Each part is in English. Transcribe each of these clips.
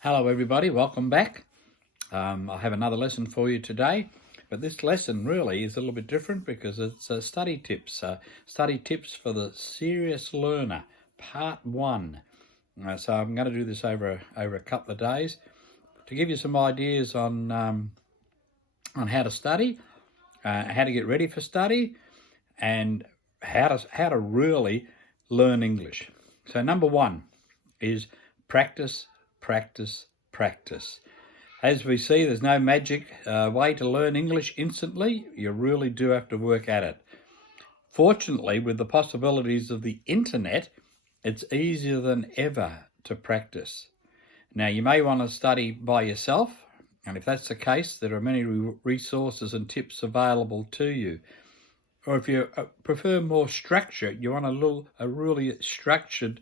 Hello everybody, welcome back. I have another lesson for you today, but this lesson really is a little bit different because it's study tips for the serious learner, part 1. So I'm going to do this over a couple of days to give you some ideas on how to study, how to get ready for study, and how to really learn English. So number 1 is practice, practice, practice. As we see, there's no magic way to learn English instantly. You really do have to work at it. Fortunately, with the possibilities of the internet, it's easier than ever to practice. Now, you may want to study by yourself, and if that's the case, there are many resources and tips available to you. Or if you prefer more structure, you want a really structured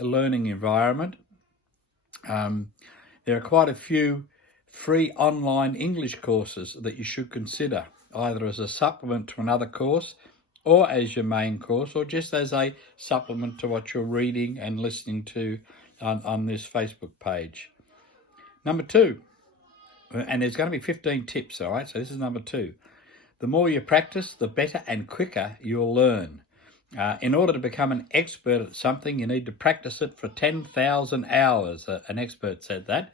learning environment, there are quite a few free online English courses that you should consider, either as a supplement to another course or as your main course, or just as a supplement to what you're reading and listening to on this Facebook page. Number 2, and there's going to be 15 tips, all right? So this is number 2. The more you practice, the better and quicker you'll learn. In order to become an expert at something, you need to practice it for 10,000 hours. An expert said that.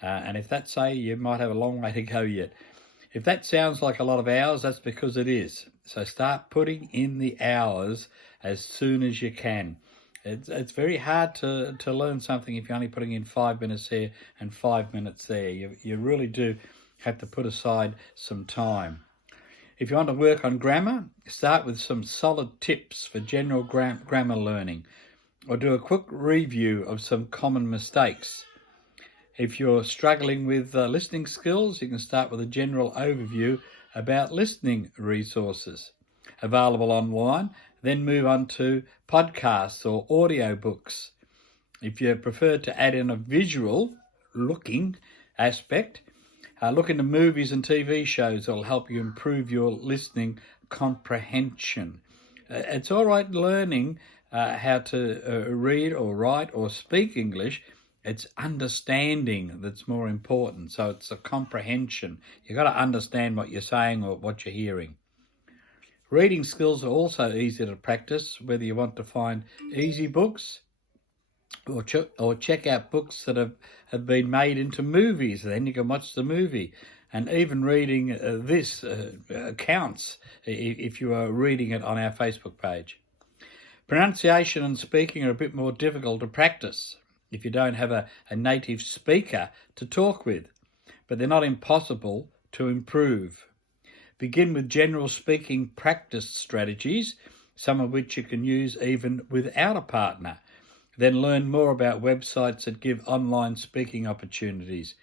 And if that's so, you might have a long way to go yet. If that sounds like a lot of hours, that's because it is. So start putting in the hours as soon as you can. It's very hard to learn something if you're only putting in 5 minutes here and 5 minutes there. You really do have to put aside some time. If you want to work on grammar, start with some solid tips for general grammar learning, or do a quick review of some common mistakes. If you're struggling with listening skills, you can start with a general overview about listening resources available online, then move on to podcasts or audiobooks. If you prefer to add in a visual looking aspect, look into movies and TV shows that will help you improve your listening comprehension. It's all right learning how to read or write or speak English. It's understanding that's more important. So it's a comprehension. You've got to understand what you're saying or what you're hearing. Reading skills are also easy to practice, whether you want to find easy books or check out books that have been made into movies. Then you can watch the movie. And even reading this counts if you are reading it on our Facebook page. Pronunciation and speaking are a bit more difficult to practice if you don't have a native speaker to talk with, but they're not impossible to improve. Begin with general speaking practice strategies, some of which you can use even without a partner. Then learn more about websites that give online speaking opportunities.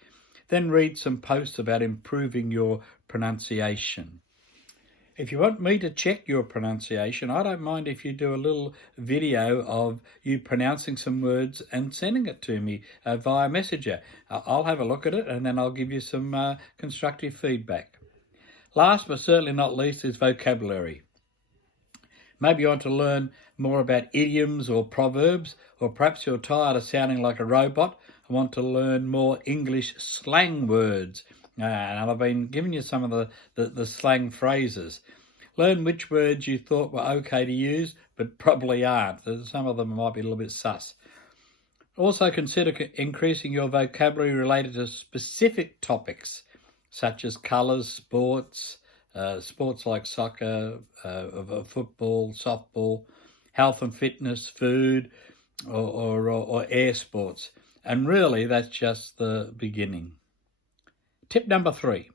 Then read some posts about improving your pronunciation. If you want me to check your pronunciation, I don't mind if you do a little video of you pronouncing some words and sending it to me via Messenger. I'll have a look at it and then I'll give you some constructive feedback. Last but certainly not least is vocabulary. Maybe you want to learn more about idioms or proverbs, or perhaps you're tired of sounding like a robot and want to learn more English slang words. And I've been giving you some of the slang phrases. Learn which words you thought were okay to use, but probably aren't. Some of them might be a little bit sus. Also consider increasing your vocabulary related to specific topics, such as colours, sports like soccer, football, softball, health and fitness, food, or air sports. And really, that's just the beginning. Tip number 3,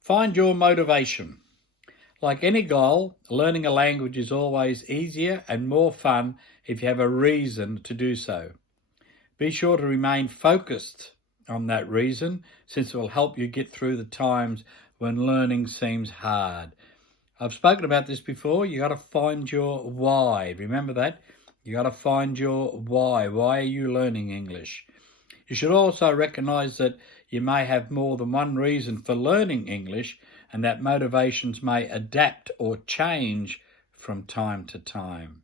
find your motivation. Like any goal, learning a language is always easier and more fun if you have a reason to do so. Be sure to remain focused on that reason, since it will help you get through the times when learning seems hard. I've spoken about this before. You got to find your why. Remember that? You got to find your why. Why are you learning English? You should also recognise that you may have more than one reason for learning English, and that motivations may adapt or change from time to time.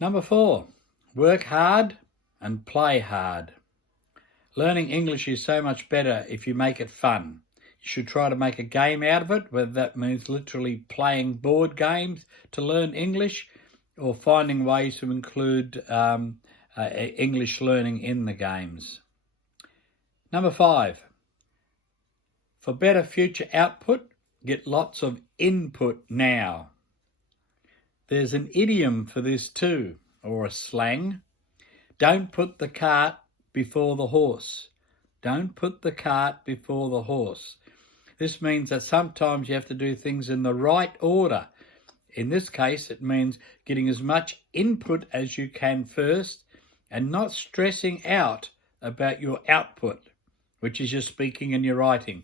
Number 4, work hard and play hard. Learning English is so much better if you make it fun. You should try to make a game out of it, whether that means literally playing board games to learn English or finding ways to include English learning in the games. Number 5, for better future output, get lots of input now. There's an idiom for this too, or a slang. Don't put the cart before the horse. Don't put the cart before the horse. This means that sometimes you have to do things in the right order. In this case, it means getting as much input as you can first and not stressing out about your output, which is your speaking and your writing,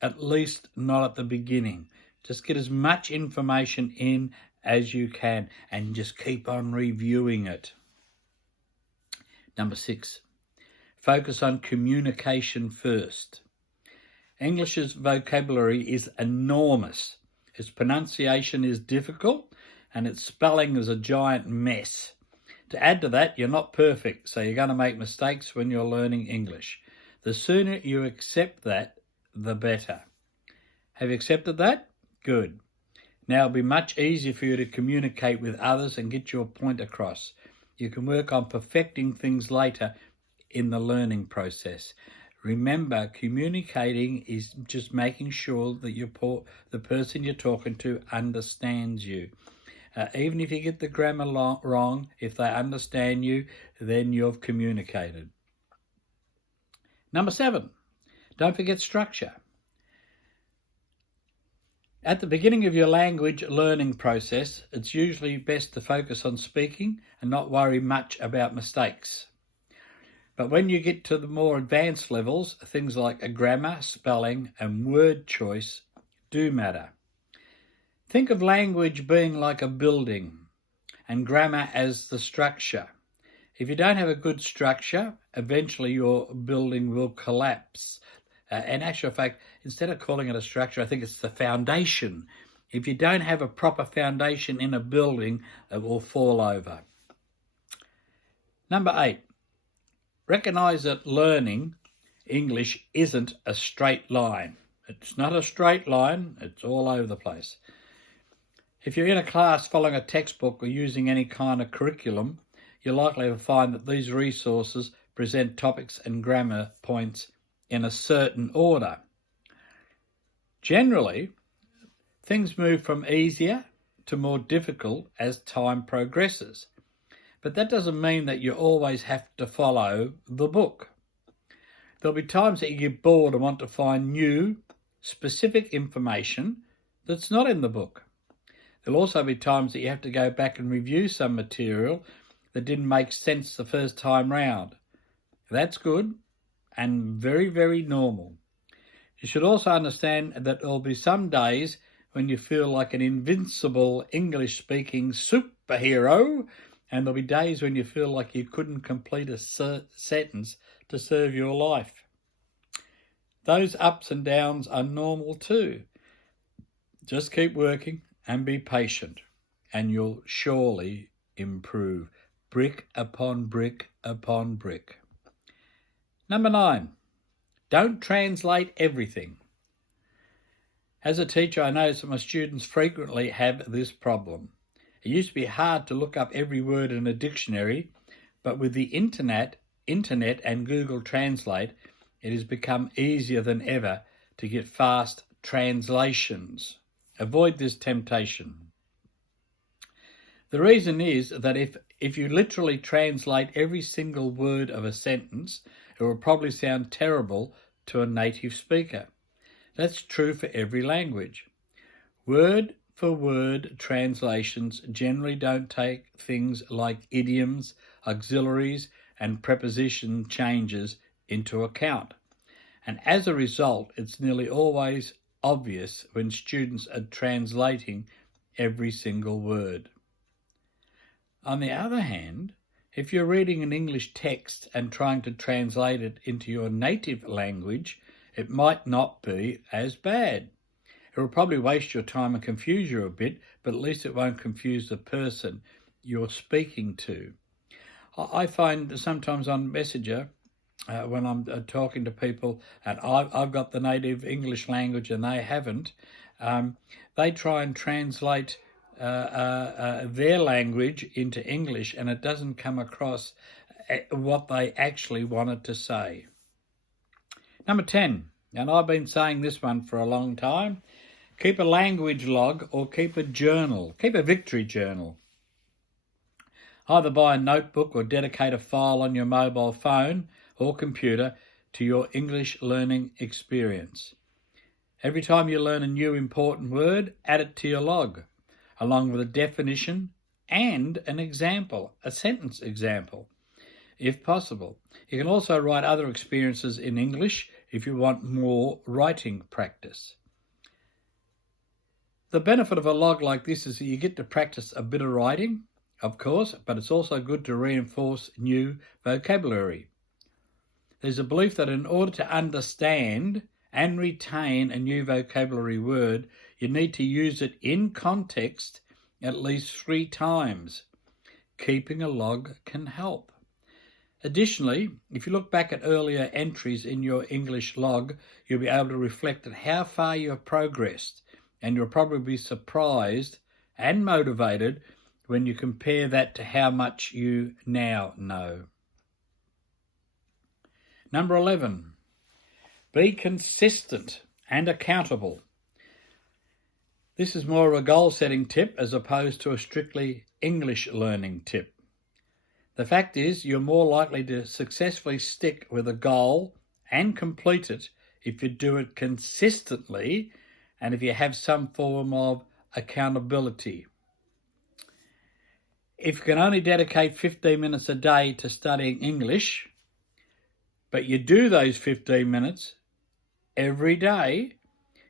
at least not at the beginning. Just get as much information in as you can and just keep on reviewing it. Number 6, focus on communication first. English's vocabulary is enormous. Its pronunciation is difficult and its spelling is a giant mess. To add to that, you're not perfect, so you're going to make mistakes when you're learning English. The sooner you accept that, the better. Have you accepted that? Good. Now it'll be much easier for you to communicate with others and get your point across. You can work on perfecting things later in the learning process. Remember, communicating is just making sure that the person you're talking to understands you. Even if you get the grammar wrong, if they understand you, then you've communicated. Number 7, don't forget structure. At the beginning of your language learning process, it's usually best to focus on speaking and not worry much about mistakes. But when you get to the more advanced levels, things like grammar, spelling, and word choice do matter. Think of language being like a building and grammar as the structure. If you don't have a good structure, eventually your building will collapse. In actual fact, instead of calling it a structure, I think it's the foundation. If you don't have a proper foundation in a building, it will fall over. Number 8, recognise that learning English isn't a straight line. It's not a straight line, it's all over the place. If you're in a class following a textbook or using any kind of curriculum, you're likely to find that these resources present topics and grammar points in a certain order. Generally, things move from easier to more difficult as time progresses. But that doesn't mean that you always have to follow the book. There'll be times that you get bored and want to find new, specific information that's not in the book. There'll also be times that you have to go back and review some material that didn't make sense the first time round. That's good and very, very normal. You should also understand that there'll be some days when you feel like an invincible English-speaking superhero, and there'll be days when you feel like you couldn't complete a sentence to serve your life. Those ups and downs are normal too. Just keep working and be patient, and you'll surely improve, brick upon brick upon brick. Number 9, don't translate everything. As a teacher, I notice that my students frequently have this problem. It used to be hard to look up every word in a dictionary, but with the internet and Google Translate, it has become easier than ever to get fast translations. Avoid this temptation. The reason is that if you literally translate every single word of a sentence, it will probably sound terrible to a native speaker. That's true for every language. Word for word translations generally don't take things like idioms, auxiliaries, and preposition changes into account. And as a result, it's nearly always obvious when students are translating every single word. On the other hand, if you're reading an English text and trying to translate it into your native language, it might not be as bad. It will probably waste your time and confuse you a bit, but at least it won't confuse the person you're speaking to. I find sometimes on Messenger, when I'm talking to people and I've got the native English language and they haven't, they try and translate their language into English, and it doesn't come across what they actually wanted to say. Number 10, and I've been saying this one for a long time, keep a language log or keep a journal. Keep a victory journal. Either buy a notebook or dedicate a file on your mobile phone or computer to your English learning experience. Every time you learn a new important word, add it to your log, along with a definition and an example, a sentence example, if possible. You can also write other experiences in English if you want more writing practice. The benefit of a log like this is that you get to practice a bit of writing, of course, but it's also good to reinforce new vocabulary. There's a belief that in order to understand and retain a new vocabulary word, you need to use it in context at least 3 times. Keeping a log can help. Additionally, if you look back at earlier entries in your English log, you'll be able to reflect on how far you have progressed, and you'll probably be surprised and motivated when you compare that to how much you now know. Number 11, be consistent and accountable. This is more of a goal-setting tip as opposed to a strictly English learning tip. The fact is, you're more likely to successfully stick with a goal and complete it if you do it consistently and if you have some form of accountability. If you can only dedicate 15 minutes a day to studying English, but you do those 15 minutes every day,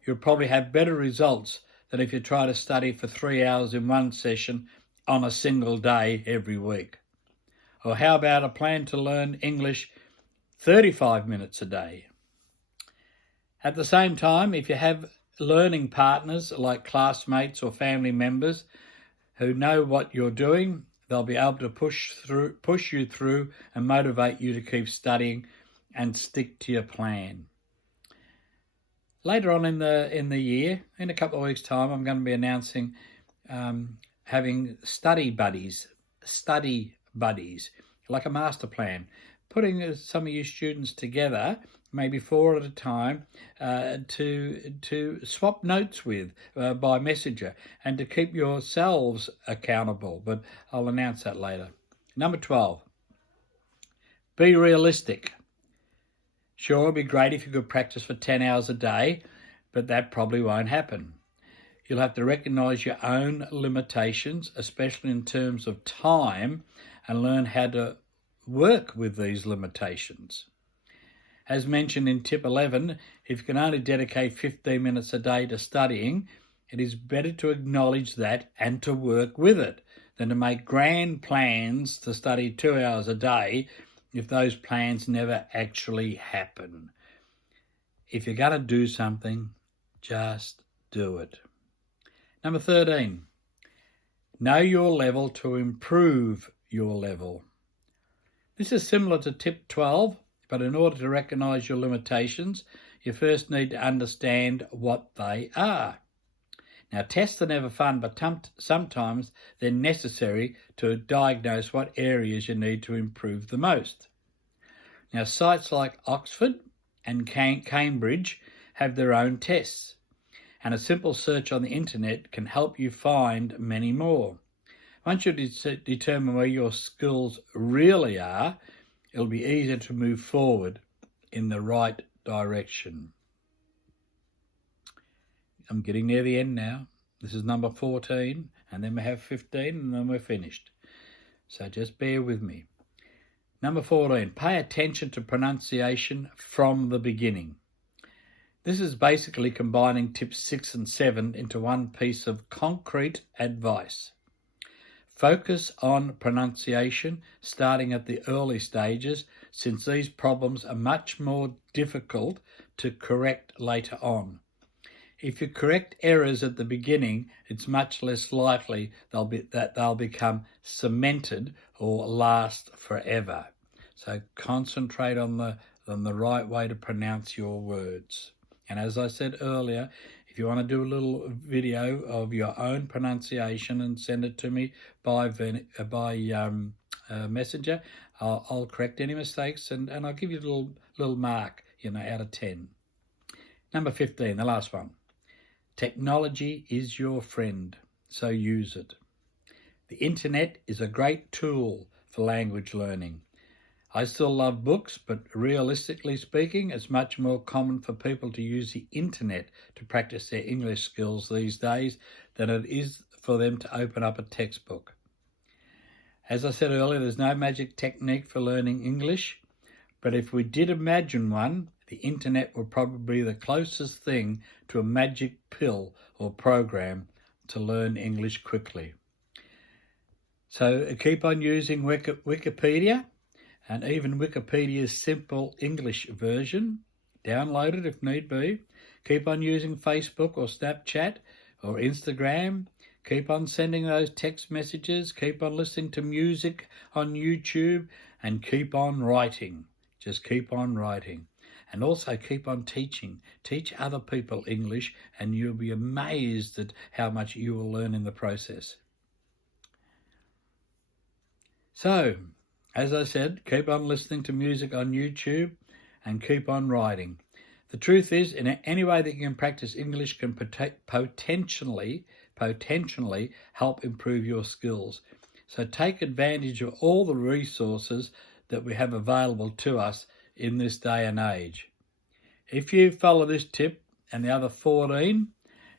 you'll probably have better results than if you try to study for 3 hours in one session on a single day every week. Or how about a plan to learn English 35 minutes a day? At the same time, if you have learning partners like classmates or family members who know what you're doing, they'll be able to push you through and motivate you to keep studying and stick to your plan. Later on in the year, in a couple of weeks' time, I'm going to be announcing having study buddies, like a master plan, putting some of you students together, maybe 4 at a time, to swap notes with by Messenger and to keep yourselves accountable, but I'll announce that later. Number 12, be realistic. Sure, it'd be great if you could practice for 10 hours a day, but that probably won't happen. You'll have to recognise your own limitations, especially in terms of time, and learn how to work with these limitations. As mentioned in tip 11, if you can only dedicate 15 minutes a day to studying, it is better to acknowledge that and to work with it than to make grand plans to study 2 hours a day if those plans never actually happen. If you're going to do something, just do it. Number 13, know your level to improve your level. This is similar to tip 12, but in order to recognise your limitations, you first need to understand what they are. Now, tests are never fun, but sometimes they're necessary to diagnose what areas you need to improve the most. Now, sites like Oxford and Cambridge have their own tests, and a simple search on the internet can help you find many more. Once you determine where your skills really are, it'll be easier to move forward in the right direction. I'm getting near the end now. This is number 14, and then we have 15, and then we're finished. So just bear with me. Number 14, pay attention to pronunciation from the beginning. This is basically combining tips 6 and 7 into one piece of concrete advice. Focus on pronunciation starting at the early stages, since these problems are much more difficult to correct later on. If you correct errors at the beginning, it's much less likely that they'll become cemented or last forever. So concentrate on the right way to pronounce your words. And as I said earlier, if you want to do a little video of your own pronunciation and send it to me by Messenger, I'll correct any mistakes and I'll give you a little mark, out of 10. Number 15, the last one. Technology is your friend, so use it. The internet is a great tool for language learning. I still love books, but realistically speaking, it's much more common for people to use the internet to practice their English skills these days than it is for them to open up a textbook. As I said earlier, there's no magic technique for learning English, but if we did imagine one, the internet would probably be the closest thing to a magic pill or program to learn English quickly. So keep on using Wikipedia, and even Wikipedia's simple English version. Download it if need be. Keep on using Facebook or Snapchat or Instagram. Keep on sending those text messages. Keep on listening to music on YouTube, and keep on writing. Just keep on writing. And also keep on teaching. Teach other people English, and you'll be amazed at how much you will learn in the process. So, as I said, keep on listening to music on YouTube and keep on writing. The truth is, in any way that you can practice English can potentially help improve your skills. So take advantage of all the resources that we have available to us in this day and age. If you follow this tip and the other 14,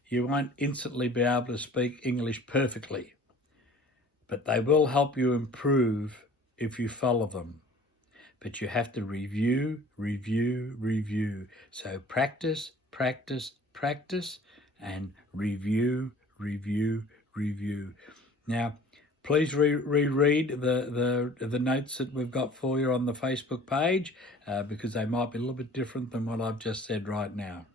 you won't instantly be able to speak English perfectly, but they will help you improve if you follow them. But you have to review. So practice, and review. Now, please reread the notes that we've got for you on the Facebook page because they might be a little bit different than what I've just said right now.